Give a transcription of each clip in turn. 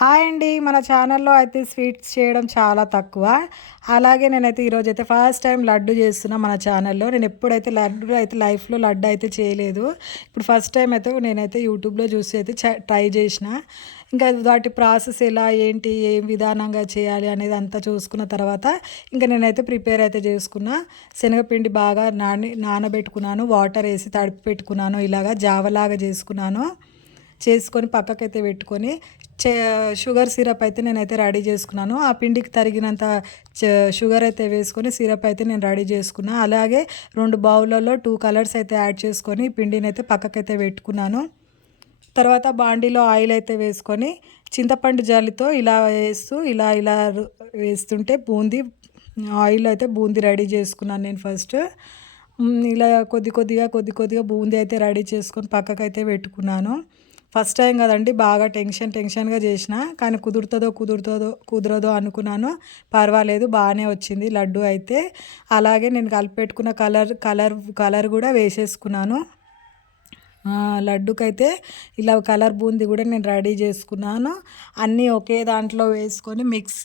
Hi అండి. మన ఛానల్‌లో అయితే స్వీట్స్ చేయడం చాలా తక్కువ. అలాగే నేనైతే ఈరోజైతే ఫస్ట్ టైం లడ్డు చేస్తున్నా మన ఛానల్‌లో. నేను ఎప్పుడైతే లడ్డు అయితే లైఫ్‌లో లడ్డు అయితే చేయలేదు. ఇప్పుడు ఫస్ట్ టైం అయితే నేనైతే యూట్యూబ్‌లో చూసి అయితే ట్రై చేసిన. ఇంకా వాటి ప్రాసెస్ ఎలా, ఏంటి, ఏం విధానంగా చేయాలి అనేది అంతా చూసుకున్న తర్వాత ఇంకా నేనైతే ప్రిపేర్ అయితే చేసుకున్నా. శనగపిండి బాగా నానబెట్టుకున్నాను. వాటర్ వేసి తడిపి పెట్టుకున్నాను. ఇలాగా జావలాగా చేసుకున్నాను. చేసుకొని పక్కకైతే పెట్టుకొని చే షుగర్ సిరప్ అయితే నేనైతే రెడీ చేసుకున్నాను. ఆ పిండికి తరిగినంత షుగర్ అయితే వేసుకొని సిరప్ అయితే నేను రెడీ చేసుకున్నా. అలాగే 2 బౌల్లలో 2 కలర్స్ అయితే యాడ్ చేసుకొని పిండిని అయితే పక్కకైతే పెట్టుకున్నాను. తర్వాత బాండీలో ఆయిల్ అయితే వేసుకొని చింతపండు జాలితో ఇలా వేస్తూ ఇలా ఇలా వేస్తుంటే ఆయిల్ అయితే బూందీ రెడీ చేసుకున్నాను నేను ఫస్ట్. ఇలా కొద్ది కొద్దిగా బూందీ అయితే రెడీ చేసుకొని పక్కకైతే పెట్టుకున్నాను. ఫస్ట్ టైం కదండి, బాగా టెన్షన్గా చేసిన, కానీ కుదరదో అనుకున్నాను. పర్వాలేదు, బాగానే వచ్చింది లడ్డు అయితే. అలాగే నేను కలిపి పెట్టుకున్న కలర్ కూడా వేసేసుకున్నాను. లడ్డుకైతే ఇలా కలర్ బూందీ కూడా నేను రెడీ చేసుకున్నాను. అన్నీ ఒకే దాంట్లో వేసుకొని మిక్స్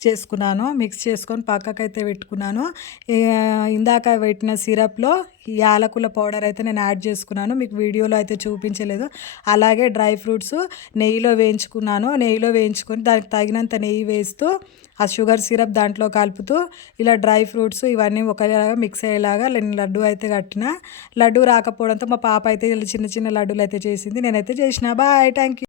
చేసుకొని పక్కకైతే పెట్టుకున్నాను. ఇందాక పెట్టిన సిరప్లో యాలకుల పౌడర్ అయితే నేను యాడ్ చేసుకున్నాను. మీకు వీడియోలో అయితే చూపించలేదు. అలాగే డ్రై ఫ్రూట్స్ నెయ్యిలో వేయించుకొని దానికి తగినంత నెయ్యి వేస్తూ ఆ షుగర్ సిరప్ దాంట్లో కలుపుతూ ఇలా డ్రై ఫ్రూట్స్ ఇవన్నీ ఒకలాగా మిక్స్ అయ్యేలాగా నేను లడ్డు అయితే కట్టిన. లడ్డు రాకపోవడంతో మా పాప అయితే చిన్న చిన్న లడ్డూలు అయితే చేసింది. నేనైతే చేసిన. Bye, thank you.